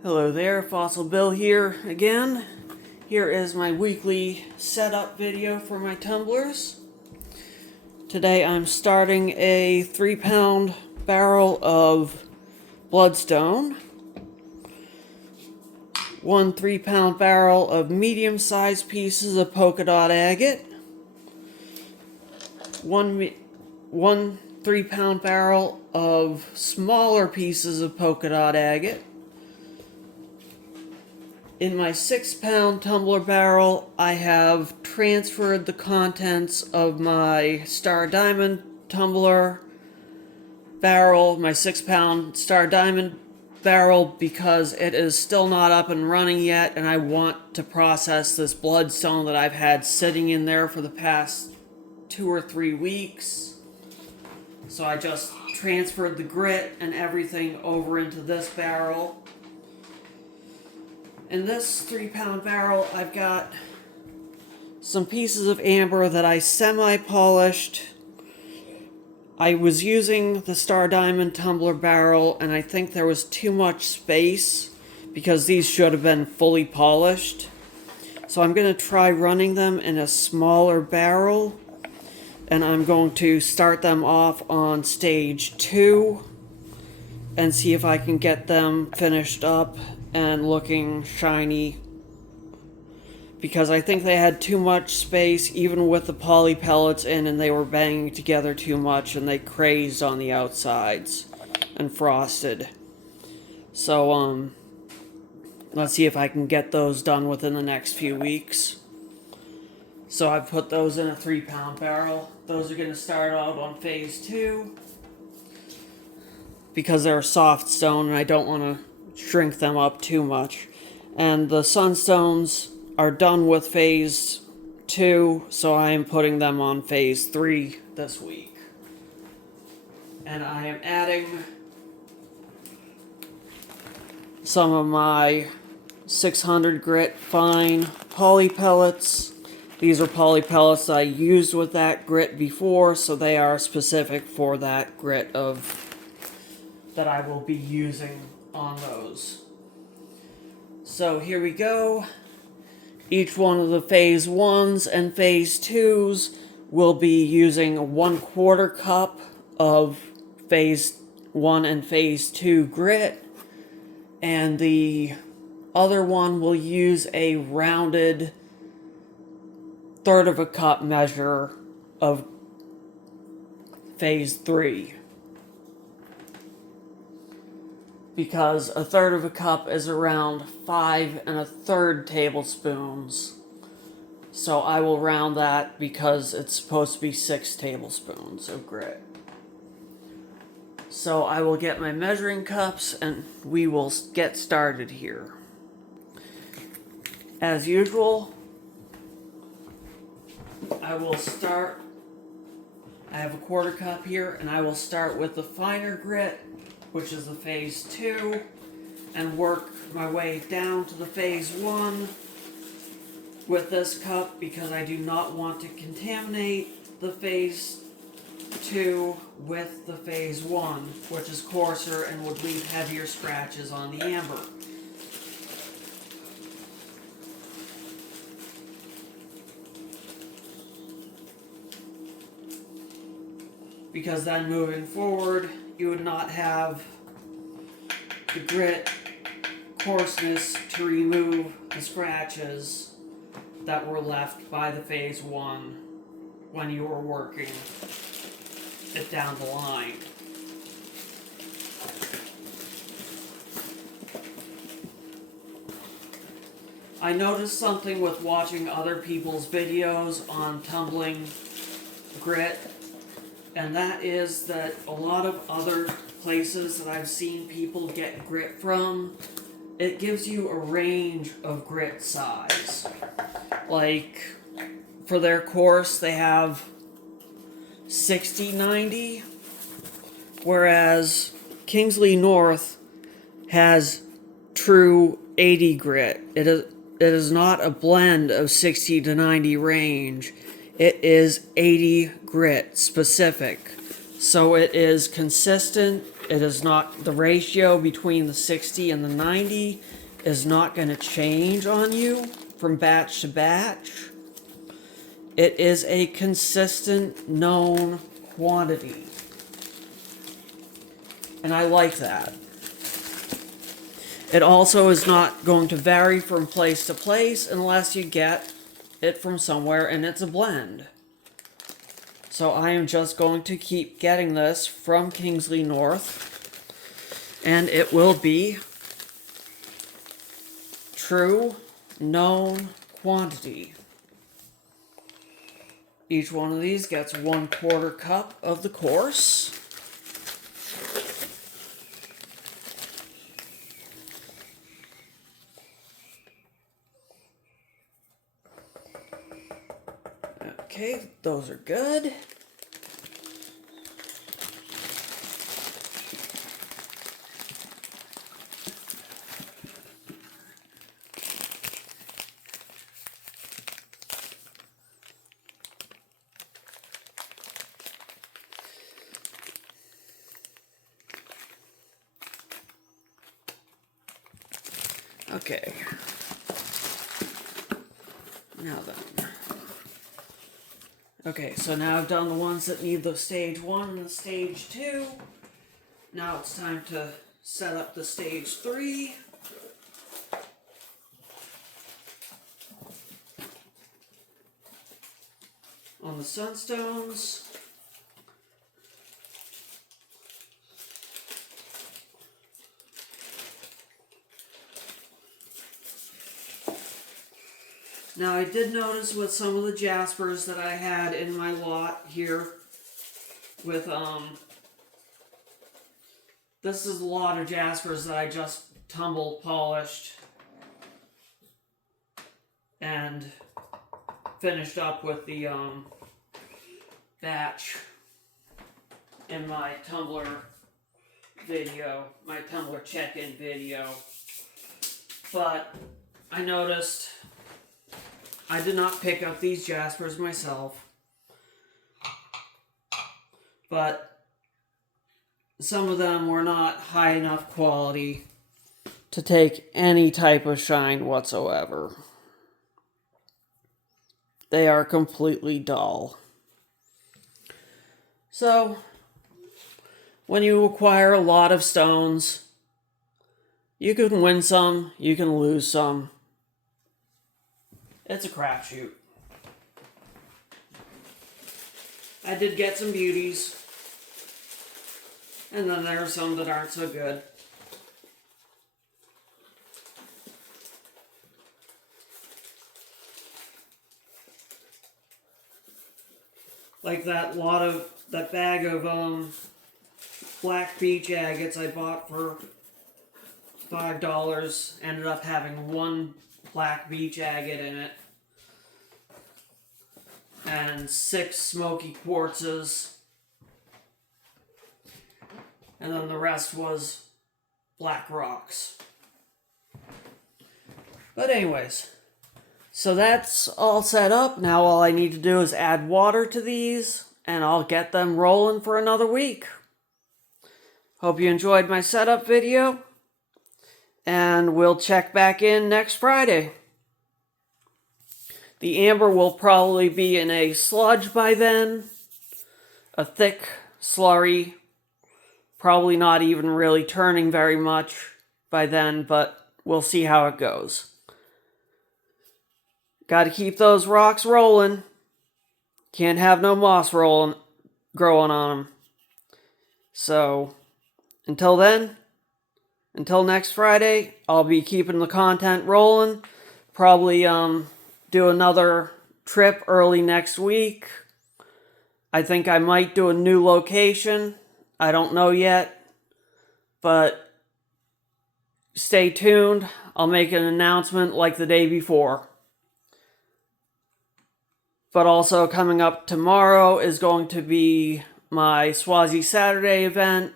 Hello there, Fossil Bill here again. Here is my weekly setup video for my tumblers. Today I'm starting a 3-pound barrel of bloodstone, one 3-pound barrel of medium-sized pieces of polka dot agate, one 3-pound barrel of smaller pieces of polka dot agate. In my 6-pound tumbler barrel, I have transferred the contents of my Star Diamond tumbler barrel, my 6-pound Star Diamond barrel, because it is still not up and running yet, and I want to process this bloodstone that I've had sitting in there for the past 2 or 3 weeks. So I just transferred the grit and everything over into this barrel. In this 3-pound barrel, I've got some pieces of amber that I semi-polished. I was using the Star Diamond tumbler barrel, and I think there was too much space because these should have been fully polished. So I'm going to try running them in a smaller barrel, and I'm going to start them off on stage 2 and see if I can get them finished up and looking shiny, because I think they had too much space even with the poly pellets in, and they were banging together too much and they crazed on the outsides and frosted. So let's see if I can get those done within the next few weeks. So I've put those in a 3-pound barrel. Those are going to start out on phase 2 because they're soft stone and I don't want to shrink them up too much. And the sunstones are done with phase 2, so I am putting them on phase 3 this week. And I am adding some of my 600 grit fine poly pellets. These are poly pellets that I used with that grit before, so they are specific for that grit that I will be using on those. So here we go. Each one of the phase 1s and phase 2s will be using 1/4 cup of phase 1 and phase 2 grit, and the other one will use a rounded 1/3 cup measure of phase 3. Because 1/3 cup is around 5 1/3 tablespoons. So I will round that because it's supposed to be 6 tablespoons of grit. So I will get my measuring cups and we will get started here. As usual, I have a 1/4 cup here, and I will start with the finer grit, which is the phase 2, and work my way down to the phase 1 with this cup because I do not want to contaminate the phase 2 with the phase 1, which is coarser and would leave heavier scratches on the amber. Because then moving forward, you would not have the grit coarseness to remove the scratches that were left by the phase 1 when you were working it down the line. I noticed something with watching other people's videos on tumbling grit, and that is that a lot of other places that I've seen people get grit from, it gives you a range of grit size. Like, for their course, they have 60-90, whereas Kingsley North has true 80 grit. It is not a blend of 60 to 90 range. It is 80 grit specific. So it is consistent It is not, the ratio between the 60 and the 90 is not going to change on you from batch to batch. It is a consistent, known quantity. And I like that. It also is not going to vary from place to place unless you get it from somewhere and it's a blend. So I am just going to keep getting this from Kingsley North, and it will be true, known quantity. Each one of these gets 1/4 cup of the course. Okay, those are good. Okay. Now then. Okay, so now I've done the ones that need the stage 1 and the stage 2. Now it's time to set up the stage 3. On the sunstones. Now I did notice with some of the jaspers that I had in my lot here with, this is a lot of jaspers that I just tumble polished and finished up with the, batch in my tumbler video, my tumbler check-in video. But I noticed I did not pick up these jaspers myself, but some of them were not high enough quality to take any type of shine whatsoever. They are completely dull. So, when you acquire a lot of stones, you can win some, you can lose some. It's a crapshoot. I did get some beauties, and then there are some that aren't so good. Like that bag of black beach agates I bought for $5 ended up having one black beach agate in it and 6 smoky quartzes, and then the rest was black rocks. But anyways, so that's all set up. Now all I need to do is add water to these and I'll get them rolling for another week. Hope you enjoyed my setup video, and we'll check back in next Friday. The amber will probably be in a sludge by then, a thick slurry, probably not even really turning very much by then, but we'll see how it goes. Got to keep those rocks rolling. Can't have no moss growing on them. So, until then, until next Friday, I'll be keeping the content rolling. Probably do another trip early next week. I think I might do a new location. I don't know yet. But stay tuned. I'll make an announcement like the day before. But also coming up tomorrow is going to be my Swazi Saturday event,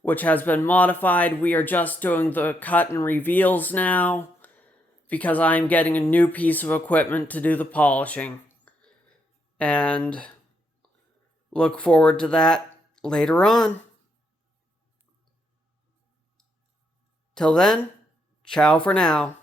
which has been modified. We are just doing the cut and reveals now because I'm getting a new piece of equipment to do the polishing. And look forward to that later on. Till then, ciao for now.